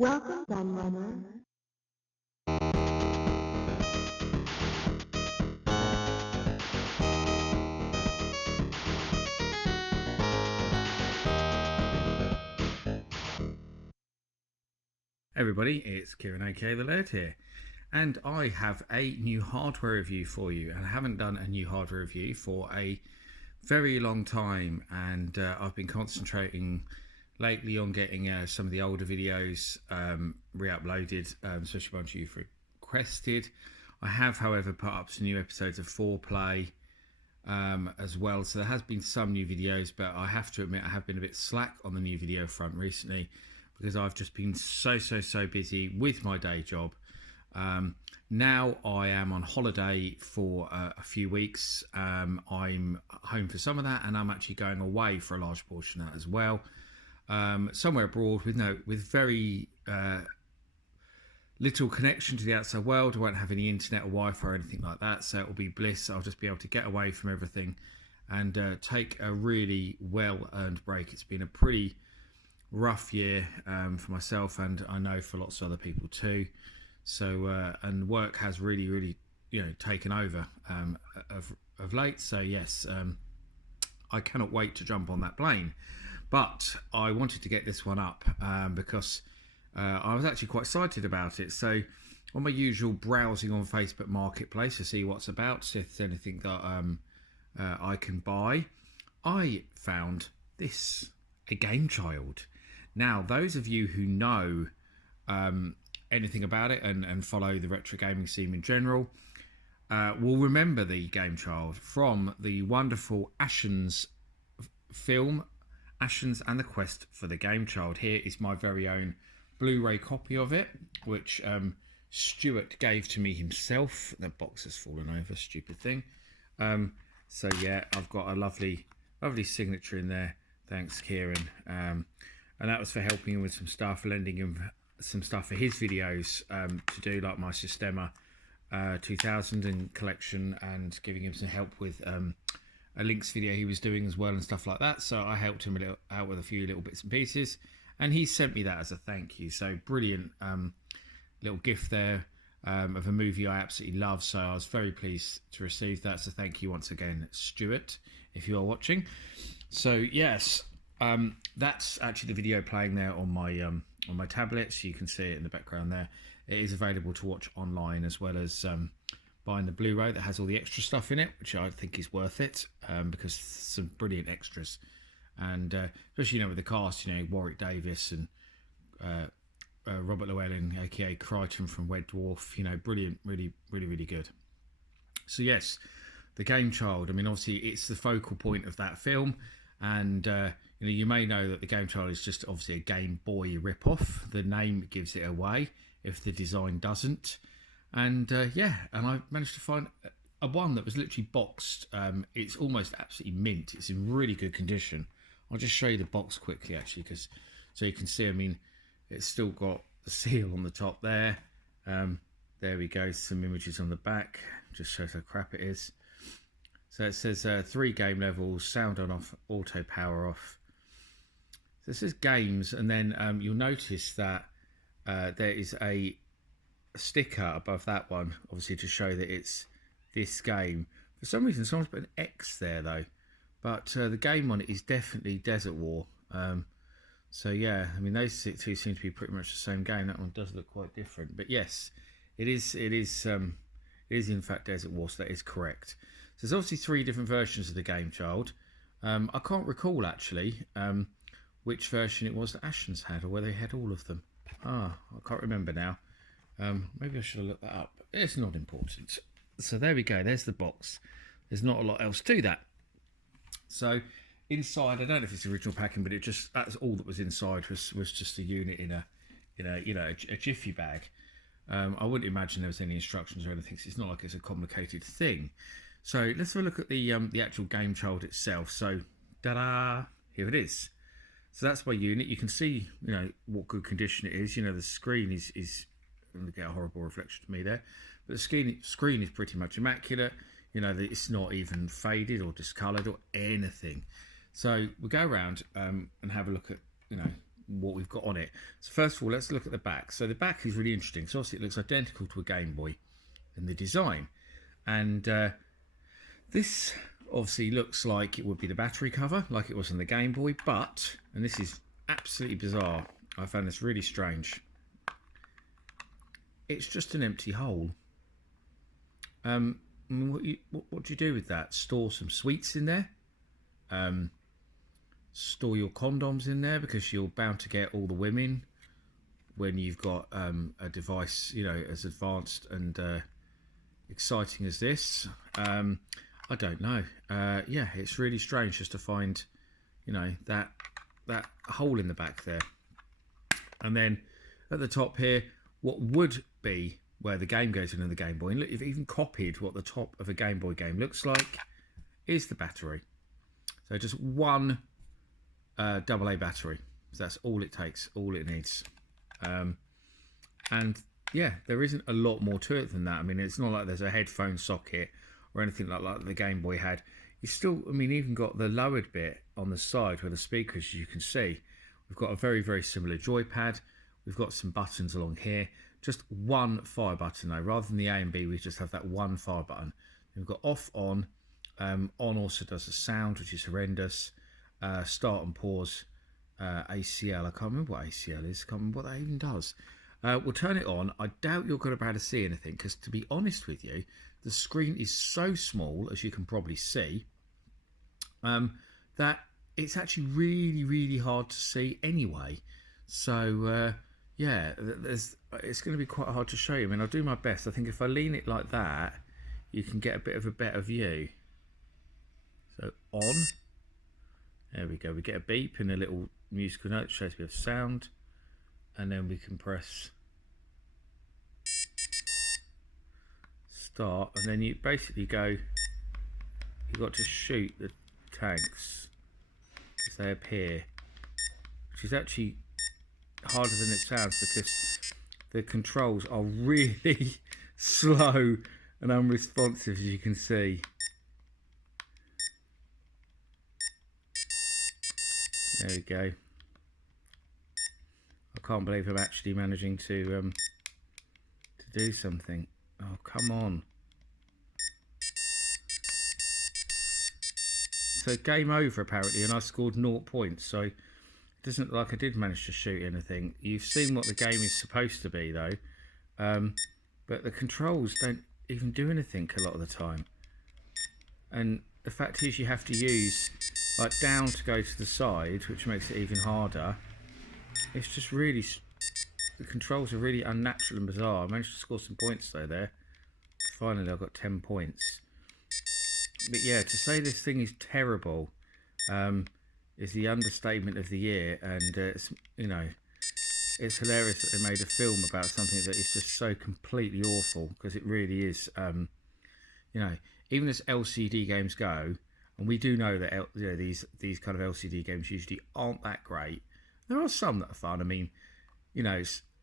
Welcome, Gunrunner. Everybody, it's Kieran aka The Laird here, and I have a new hardware review for you. And I haven't done a new hardware review for a very long time, and I've been concentrating lately on getting some of the older videos re-uploaded, especially ones you've requested. I have, however, put up some new episodes of Foreplay as well, so there has been some new videos, but I have to admit I have been a bit slack on the new video front recently, because I've just been so busy with my day job. Now I am on holiday for a few weeks. I'm home for some of that, and I'm actually going away for a large portion of that as well. Somewhere abroad with very little connection to the outside world. I won't have any internet or Wi-Fi or anything like that, so it'll be bliss. I'll just be able to get away from everything and take a really well-earned break. It's been a pretty rough year for myself, and I know for lots of other people too. So and work has really taken over of late. So yes, I cannot wait to jump on that plane. But I wanted to get this one up because I was actually quite excited about it. So on my usual browsing on Facebook Marketplace to see what's about, see if there's anything that I can buy, I found this, a Game Child. Now, those of you who know anything about it and follow the retro gaming scene in general will remember the Game Child from the wonderful Ashens film, Ashens and the Quest for the Game Child. Here is my very own Blu-ray copy of it, which Stuart gave to me himself. The box has fallen over, stupid thing. So yeah, I've got a lovely signature in there. Thanks, Kieran. And that was for helping him with some stuff, lending him some stuff for his videos to do, like my Systema 2000 and collection, and giving him some help with a Lynx video he was doing as well and stuff like that. So I helped him out with a few little bits and pieces, and he sent me that as a thank you. So brilliant little gift there of a movie I absolutely love. So I was very pleased to receive that. So thank you once again, Stuart, if you are watching. So yes, that's actually the video playing there on my tablet, so you can see it in the background there. It is available to watch online, as well as buying the Blu-ray that has all the extra stuff in it, which I think is worth it, because some brilliant extras, and especially with the cast, Warwick Davis and Robert Llewellyn, aka Crichton from Red Dwarf, brilliant, really good. So yes, the Game Child, I mean, obviously it's the focal point of that film, and you may know that the Game Child is just obviously a Game Boy rip-off. The name gives it away if the design doesn't. And and I managed to find a one that was literally boxed. It's almost absolutely mint. It's in really good condition. I'll just show you the box quickly, actually, so you can see. I mean, it's still got the seal on the top there. There we go. Some images on the back. Just shows how crap it is. So it says 3 game levels, sound on off, auto power off. So this is games, and then you'll notice that there is a sticker above that one, obviously to show that it's this game. For some reason, someone's put an X there though, but the game on it is definitely Desert War. So yeah, I mean, those two seem to be pretty much the same game. That one does look quite different, but yes, it is in fact Desert War, so that is correct. So there's obviously 3 different versions of the Game Child. I can't recall actually which version it was that Ashens had, or whether they had all of them. I can't remember now. Maybe I should have looked that up. It's not important. So there we go. There's the box. There's not a lot else to that. So inside, I don't know if it's original packing, but that's all that was inside was just a unit in a jiffy bag. I wouldn't imagine there was any instructions or anything, so it's not like it's a complicated thing. So let's have a look at the actual Game Child itself. So, ta-da! Here it is. So that's my unit. You can see, what good condition it is. The screen is I'm going to get a horrible reflection to me there, but the screen is pretty much immaculate. It's not even faded or discoloured or anything. So we go around and have a look at what we've got on it. So first of all, let's look at the back. So the back is really interesting. So obviously it looks identical to a Game Boy in the design, and this obviously looks like it would be the battery cover, like it was on the Game Boy. But, and this is absolutely bizarre, I found this really strange, it's just an empty hole. What do you do with that? Store some sweets in there? Store your condoms in there, because you're bound to get all the women when you've got a device, you know, as advanced and exciting as this. I don't know. Yeah, it's really strange just to find, you know, that hole in the back there. And then at the top here, what would be where the game goes in the Game Boy, and look, you've even copied what the top of a Game Boy game looks like, is the battery. So just one AA battery. So that's all it takes, all it needs. And yeah, there isn't a lot more to it than that. I mean, it's not like there's a headphone socket or anything like the Game Boy had. You still, I mean, even got the lowered bit on the side where the speakers, as you can see. We've got a very, very similar joypad. We've got some buttons along here. Just one fire button though. Rather than the A and B, we just have that one fire button. We've got off, on. On also does a sound, which is horrendous. Start and pause. ACL. I can't remember what ACL is. I can't remember what that even does. We'll turn it on. I doubt you're going to be able to see anything, because to be honest with you, the screen is so small, as you can probably see, that it's actually really, really hard to see anyway. So yeah, it's going to be quite hard to show you. I mean, I'll do my best. I think if I lean it like that, you can get a bit of a better view. So on. There we go. We get a beep and a little musical note, shows we have sound, and then we can press start, and then you basically go, you've got to shoot the tanks as they appear, which is actually harder than it sounds, because the controls are really slow and unresponsive, as you can see. There we go. I can't believe I'm actually managing to do something. Oh, come on. So game over apparently, and I scored 0 points. So it doesn't look like I did manage to shoot anything. You've seen what the game is supposed to be though. But the controls don't even do anything a lot of the time. And the fact is, you have to use like down to go to the side, which makes it even harder. It's just really, the controls are really unnatural and bizarre. I managed to score some points though there. Finally, I've got 10 points. But yeah, to say this thing is terrible is the understatement of the year. And it's, you know, it's hilarious that they made a film about something that is just so completely awful, because it really is. You know, even as LCD games go, and we do know that you know, these kind of LCD games usually aren't that great. There are some that are fun. I mean, you know,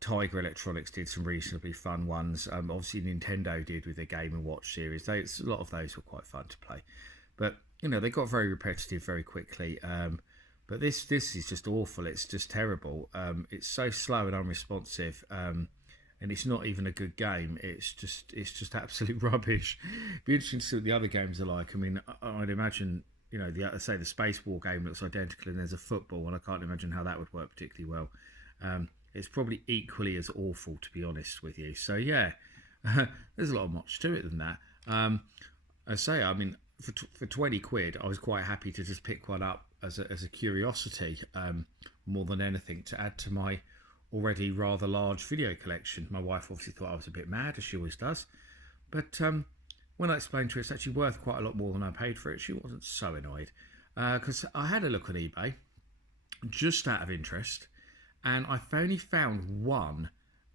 Tiger Electronics did some reasonably fun ones. Obviously, Nintendo did with their Game & Watch series. A lot of those were quite fun to play. But, you know, they got very repetitive very quickly. But this is just awful. It's just terrible. It's so slow and unresponsive. And it's not even a good game. It's just absolute rubbish. Be interesting to see what the other games are like. I mean, I'd imagine, you know, say the Space War game looks identical, and there's a football, and I can't imagine how that would work particularly well. It's probably equally as awful, to be honest with you. So yeah, there's a lot much to it than that. I say, I mean, for 20 quid, I was quite happy to just pick one up as a curiosity, more than anything, to add to my already rather large video collection. My wife obviously thought I was a bit mad, as she always does, but when I explained to her it's actually worth quite a lot more than I paid for it, she wasn't so annoyed, because I had a look on eBay just out of interest, and I only found one,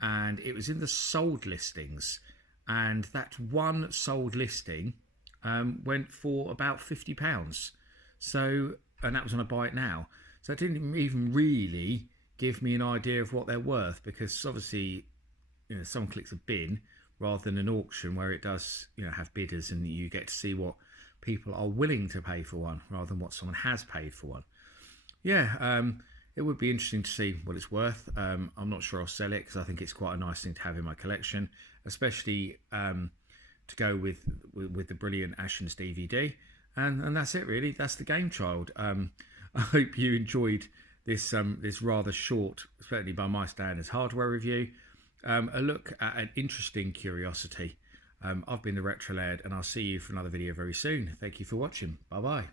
and it was in the sold listings, and that one sold listing went for about £50. So, and that was on a buy it now, so it didn't even really give me an idea of what they're worth, because obviously, you know, someone clicks a bin rather than an auction where it does, you know, have bidders, and you get to see what people are willing to pay for one rather than what someone has paid for one. Yeah, it would be interesting to see what it's worth. I'm not sure I'll sell it because I think it's quite a nice thing to have in my collection, especially to go with the brilliant Ashens DVD. And that's it really. That's the Game Child. I hope you enjoyed this rather short, certainly by my standards, hardware review. A look at an interesting curiosity. I've been the Retro Laird, and I'll see you for another video very soon. Thank you for watching. Bye bye.